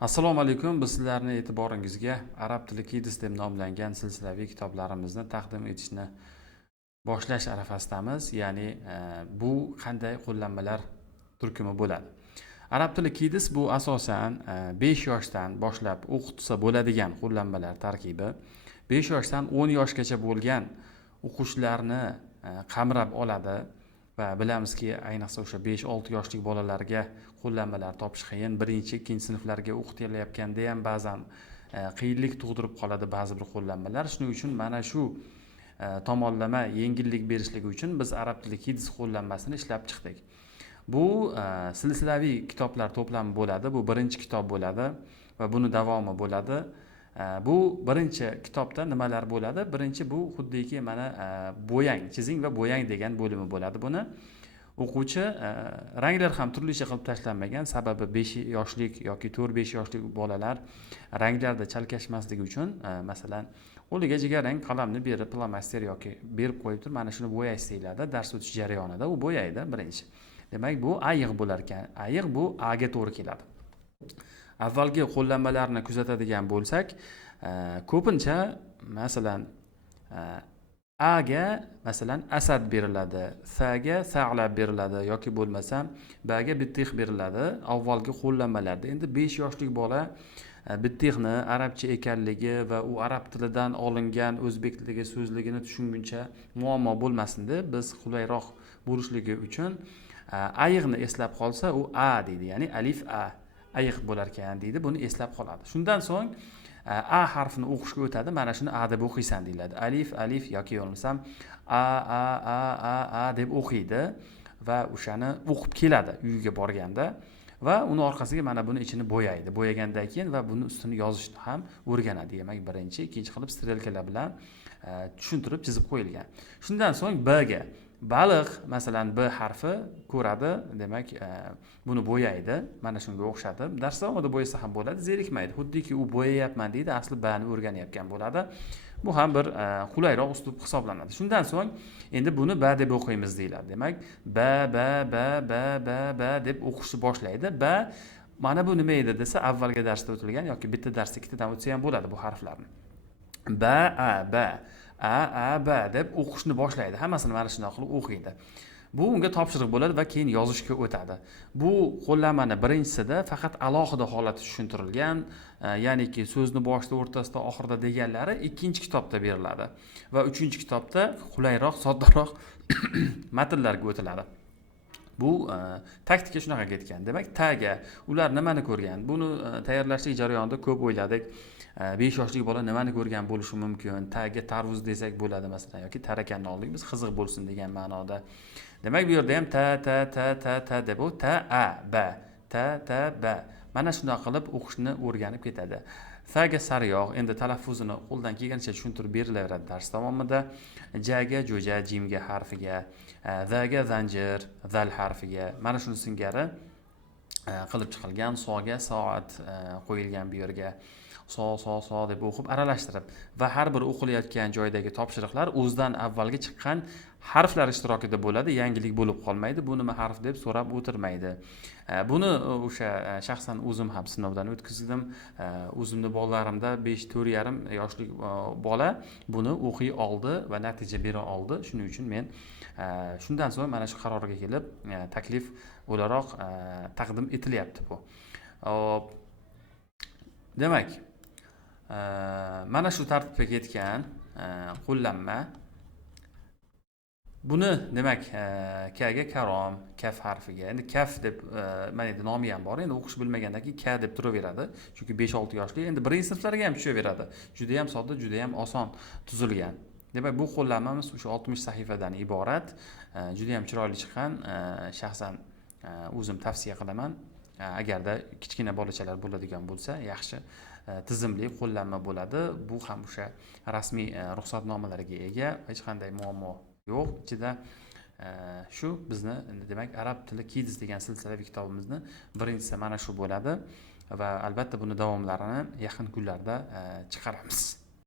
Assalomu alaykum. Biz sizlarning e'tiboringizga Arab tili Kids deb nomlangan silsilaviy kitoblarimizni taqdim etishni boshlash arafasidamiz. Ya'ni bu qanday qo'llanmalar turkumi bo'ladi. Arab tili Kids bu asosan 5 yoshdan boshlab o'qitsa bo'ladigan qo'llanmalar tarkibi. 5 yoshdan 10 yoshgacha bo'lgan o'quvchilarni qamrab oladi. Va bilamizki, ayniqsa o'sha 5-6 yoshlik bolalarga qo'llanmalar topish qiyin. 1-2 sinflarga o'qitilayotganda ham ba'zan qiyinlik tug'dirib qoladi ba'zi bir qo'llanmalar. Shuning uchun mana shu tomonlama yengillik berishligi uchun biz Arab tili Kids qo'llanmasini ishlab chiqdik. Bu silsilaviy kitoblar to'plami bo'ladi. Bu birinchi kitob bo'ladi va buni davomi bo'ladi. Bu birinchi kitobda nimalar bo'ladi? Birinchi bu xuddiki mana bo'yang, chizing va bo'yang degan bo'limi bo'ladi. Buni o'quvchi ranglar ham turlicha qilib tashlanmagan, sababi 5 yoshlik yoki 4-5 yoshlik bolalar ranglarda chalkashmasligi uchun masalan qo'liga jigarrang qalamni berib, flomaster yoki berib qo'yib turib, mana shuni bo'yash deyiladi. Dars o'tish jarayonida u bo'yaydi birinchi. Demak, bu ayiq bo'lar ekan. Ayiq bu A ga to'g'ri keladi. Avvalgi qo'llanmalarni kuzatadigan bo'lsak, ko'pincha masalan A ga masalan asad beriladi, S ga sa'lab beriladi yoki bo'lmasam B ga bittih beriladi avvalgi qo'llanmalarda. Endi 5 yoshlik bola bittihni arabcha ekanligi va u arab tilidan olingan o'zbek tiliga so'zligini tushunguncha muammo bo'lmasin deb biz qulayroq bo'lishligi uchun ayiqni eslab qolsa u A deydi, ya'ni alif A. Ayiq bo'lar ekan deydi, buni eslab qoladi. Shundan so'ng A harfini o'qishga o'tadi. Mana shuni A deb o'qiysan deyiladi. Alif alif yoki bo'lmasam A deb o'qiydi va o'shani o'qib keladi uyiga borganda va uni orqasiga mana buni ichini bo'yaydi. Bo'yagandan keyin va buni ustini yozishni ham o'rganadi. Demak, birinchi, ikkinchi qilib strelkalar bilan tushuntirib chizib qo'yilgan. Shundan so'ng B ga baliq masalan B harfi ko'radi, demak buni bo'yaydi. Mana shunga o'xshatib dars davomida bo'yasa ham bo'ladi, zerikmaydi. Xuddiki u bo'yayapman deydi, asli B ni o'rganayotgan bo'ladi. Bu ham bir qulayroq uslub hisoblanadi. Shundan so'ng endi buni B deb o'qiymiz deyiladi. Demak, B deb o'qishni boshlaydi. B mana bu nima edi desa, avvalgi darsda o'tilgan yoki bitta darsda ikkitadan o'tsa ham bo'ladi bu harflarni. B deb o'qishni boshlaydi. Hammasini mana shunday qilib o'qiydi. Bu unga topshiriq bo'ladi va keyin yozishga o'tadi. Bu qo'llanmani birinchisida faqat alohida holati tushuntirilgan, ya'niki so'zni boshida, o'rtasida, oxirida deganlari ikkinchi kitobda beriladi va uchinchi kitobda qulayroq, soddaroq matnlarga o'tiladi. Bu taktika shunaqa ketgan. Demak, taga ular nimani ko'rgan? Buni tayyorlashlik jarayonida ko'p o'yladik. 5 yoshlik bola nimani ko'rgan bo'lishi mumkin? Taga tarvuz desak bo'ladi masalan yoki tarakanni oldik biz, qiziq bo'lsin degan ma'noda. Demak, bu yerda ham ta deb u ta b. Mana shunday qilib o'qishni o'rganib ketadi. Fa ga sariyog', endi talaffuzini qo'ldan kelganicha tushuntirib berilaveradi dars davomida. Ja ga jo'ja, jimga harfiga, za ga zanjir, zal harfiga. Mana shuni singari qilib chiqilgan. So'ga soat qo'yilgan bu yerga. So deb o'qib aralashtirib va har bir o'qilayotgan joydagi topshiriqlar o'zidan avvalgi chiqqan harflar ishtirokida bo'ladi, yangilik bo'lib qolmaydi. Bu nima harf deb so'rab o'tirmaydi. Buni o'sha shaxsan o'zim ham sinovdan o'tkazdim. O'zimni bolalarimda 4,5 yoshlik bola buni o'qiy oldi va natija bera oldi. Shuning uchun men shundan so'ng mana shu qarorga kelib taklif o'laroq taqdim etilyapti bu. Demak, mana shu tartibga ketgan qo'llanma. Buni demak K ga karom, kaf harfiga. Endi kaf deb mana endi nomi ham bor. Endi o'qish bilmagandan keyin K deb turaveradi. Chunki 5-6 yoshli. Endi birinchi sinflarga ham tushaveradi. Juda ham sodda, juda ham oson tuzilgan. Demak, bu qo'llanmamiz o'sha 60 sahifadan iborat. Juda ham chiroyli chiqqan. Shaxsan o'zim tavsiya qilaman. Agarda kichkina bolachalar bo'ladigan bo'lsa, yaxshi tizimli qo'llanma bo'ladi. Bu ham o'sha rasmiy ruxsatnomalarga ega, hech qanday muammo yo'q. Ichida shu bizni demak Arab tili Kids degan silsilaviy kitobimizni birinchisi mana shu bo'ladi va albatta buni davomlarini yaqin kunlarda chiqaramiz.